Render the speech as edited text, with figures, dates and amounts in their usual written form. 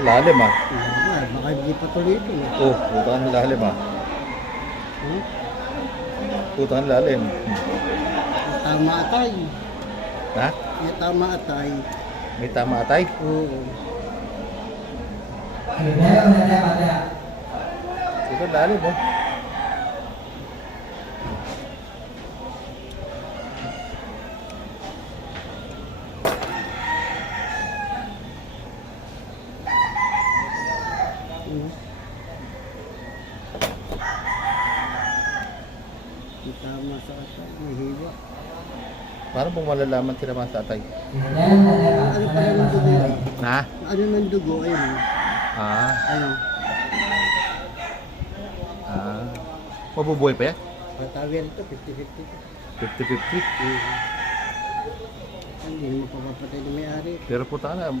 lalim ah. Baka hindi pa tuloy ito. Oh, putang lalim ah. Putang lalim. Tama atay. Ha? May tama atay. May tama atay? Oo. Ito lalim oh. May tama sa atay. May hiwa. Paano pong malalaman tinamaan sa atay? Ano pala ng dugo ay? Ha? Ano ng dugo ay? Ah, Ano? ah. Mabubuhay pa yan? Patawin ito, 50-50. 50-50. Hindi mo papapatay na may-ari. Pero puta na,